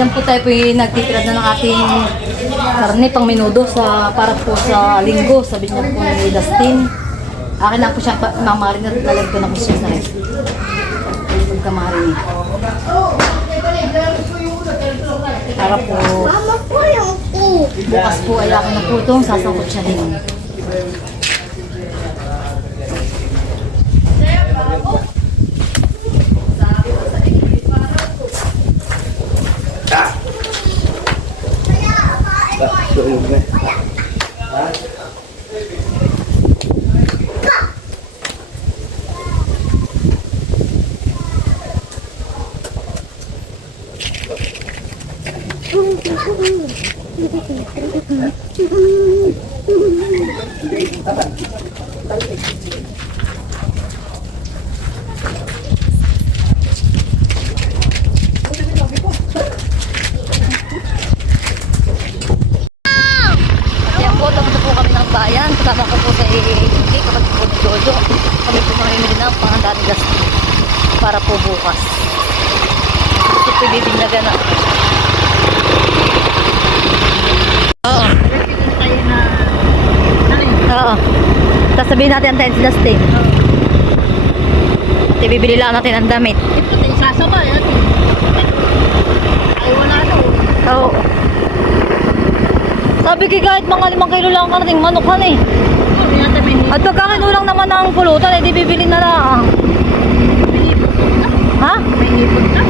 Diyan po tayo po nagtitirad na ng ating karne pang minudo para po sa linggo. Sabi niya po ni Dustin. Akin na po siya mamarin at lalagay ko na po siya sa rin. Pagkamarin. Para po bukas po ay akin na po itong sasangkot siya din. Bayan, kasama ko po sa AAK, kapatid po ni Jojo. Kami po mamimili ng panghanda ni Dustin para po bukas. Kasi po bibinyagan na. Oo. Oo. Tapos sabihin natin antayin si Dustin. At bibili lang natin ang damit. Ito tayo sasabay. Ay wala na. Oo. Sabi ko kahit mga 5 kilo lang karating manok ka na eh. At pagkakinulang naman ang pulutan, eh di bibili na lang. Ha? May hipon ka?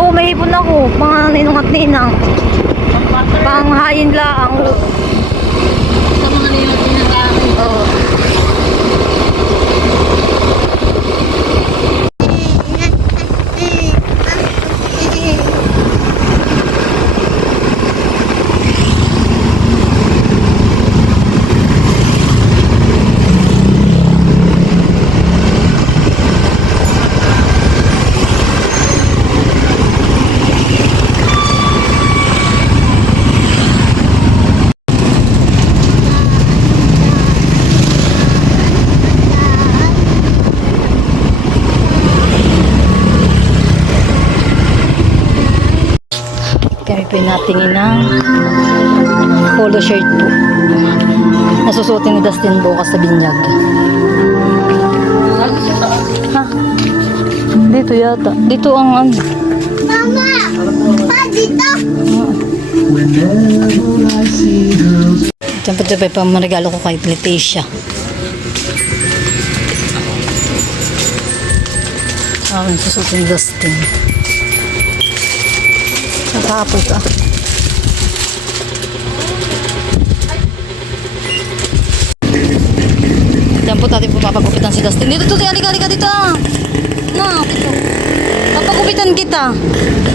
Oo, may hipon ako. Mga ninong at ninang. Panghayin lang. Sa mga ninong at ninang. Oo. Kami pinatingin ng polo shirt po. Nasusutin ni Dustin bukas sa binyag. Ha? Dito yata. Dito ang ano. Mama! Pa, dito! Diyan po ito pa regalo ko kay Leticia. Nasusutin ni Dustin. Nakapo ka. Diyan po tayo papagupitan si Dustin. Dito to, halika dito. Na, papagupitan kita.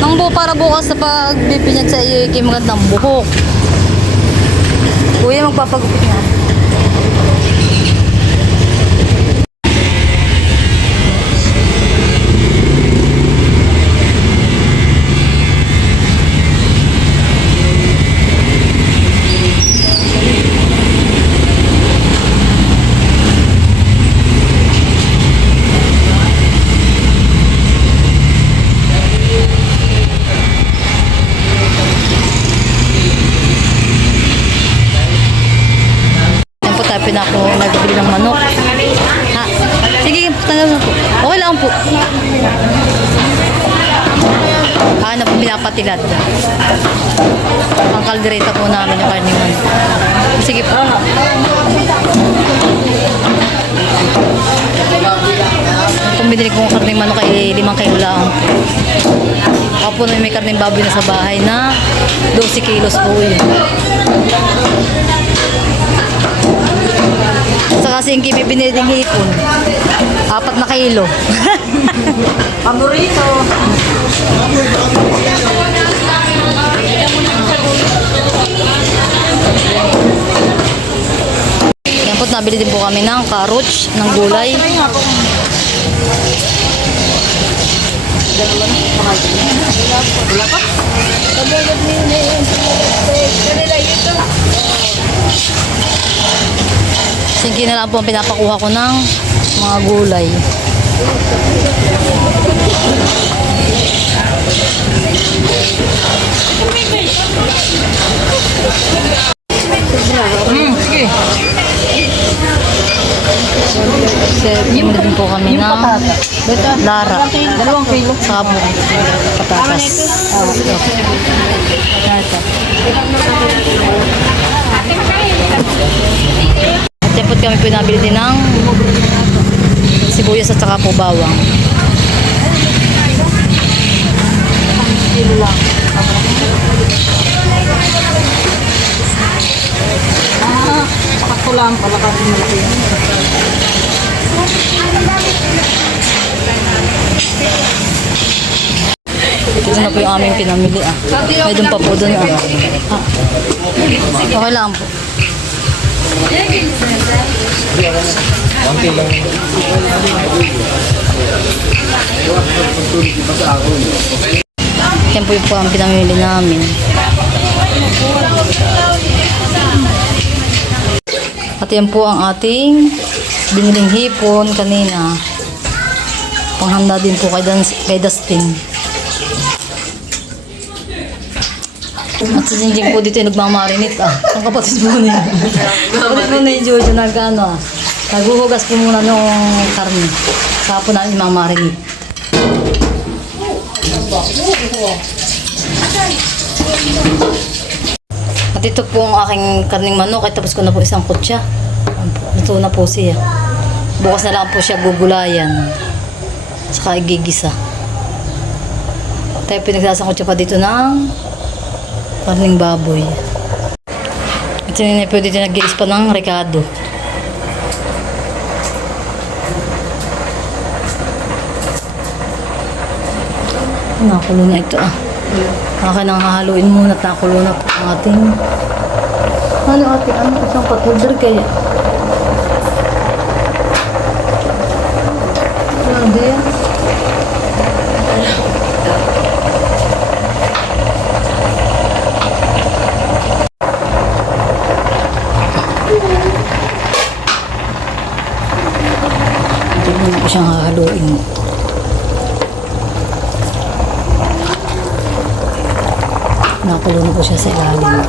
Nang buo para bukas sa pagbipinyag sa iyo, ikay magandang buhok. Kuya, magpapagupit na. Ako nagbili ng manok. Ha? Sige, tanggap na po. Okay lang po. Na po pinapatilad. Ang kaldereta po namin yung karning manok. Sige po. Kung binili ko ng karning manok ay 5 kilo lang. Ako po may karning baboy na sa bahay na 12 kilos po yun. Saka kasi yung kimi biniling hipon 4 na kilo. Paborito. Yan po, nabili din po kami ng carrots, ng gulay. Wala pa? Pagdagat niyo na yun. Kanila ito. Singki na lang po ang pinapakuha ko ng mga gulay. Bumili din po kami Yung ng patata. Beto. Lara. 2 kilo. Sabon. Patatas. Ito. At yan po't kami pinabili din ng sibuyas at saka po bawang. Sakto lang pala kasi malaki. Ito na po yung aming pinamili May doon pa po doon Okay lang po. Konti lang. Yan po ang pinamili namin. At yan po ang ating biniling hipon kanina. Panghanda din po kay Dustin. At si Jinjing po dito yung nagmamarinate Ang kapatid po niya. Kapatid po ni Jojo naghuhugas po muna ng karne. Saka po namin mamarinate. At ito po ang aking karning manok. Ay tapos ko na po isang kutsa. Luto na po siya. Bukas na lang po siya gugulayan. Saka igigisa. Tayo pinagsasangkot siya pa dito ng karning baboy. At yun na po dito nag-gilis pa ng rekado. Nakulo na ito Akin ang hahaluin muna at nakulo na po ang ating isang patulder kaya ano yan? Ito muna ko siyang hahaluin. Nakulo na po siya sa ilalim.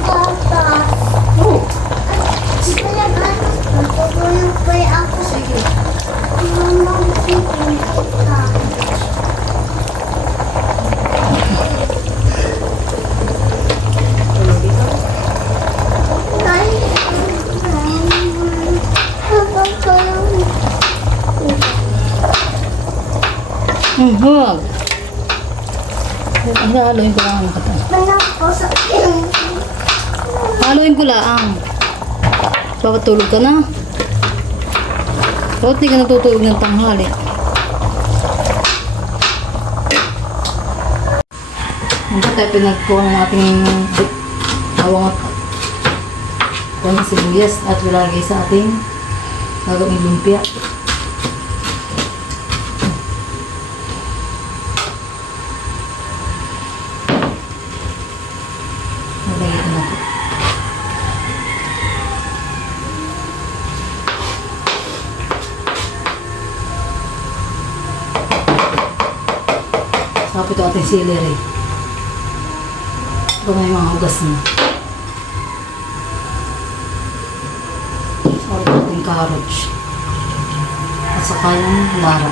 Huwag. Haluin ko lang ang kata. Haluin ko lang. Papatulog ka na. Bakit di ka natutulog ng tanghali? Ito tayo pinagkuha ng ating hawang at ng sibuyas at ilagay sa ating gagawing lumpia. Lagay ito na po. Saka ito ating celery. Ito na yung mga hugas na. Saka ito ating carrots. At saka yung lara.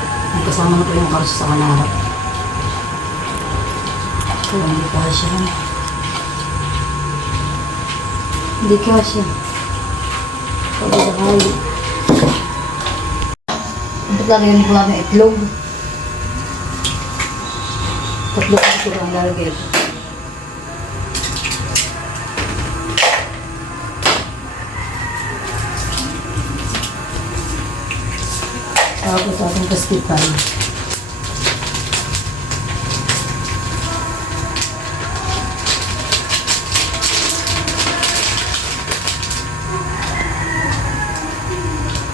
Kasama na po yung carrots sa lara. Ito hindi pa siya. Hindi ka siya. Pagkakali. Ito lalagyan po natin itlog. Tatlo ka ito ang lalagyan. Tapos ating kastipan.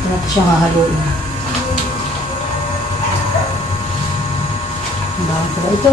Tapos siyang hahaluin. Ang dami pala ito.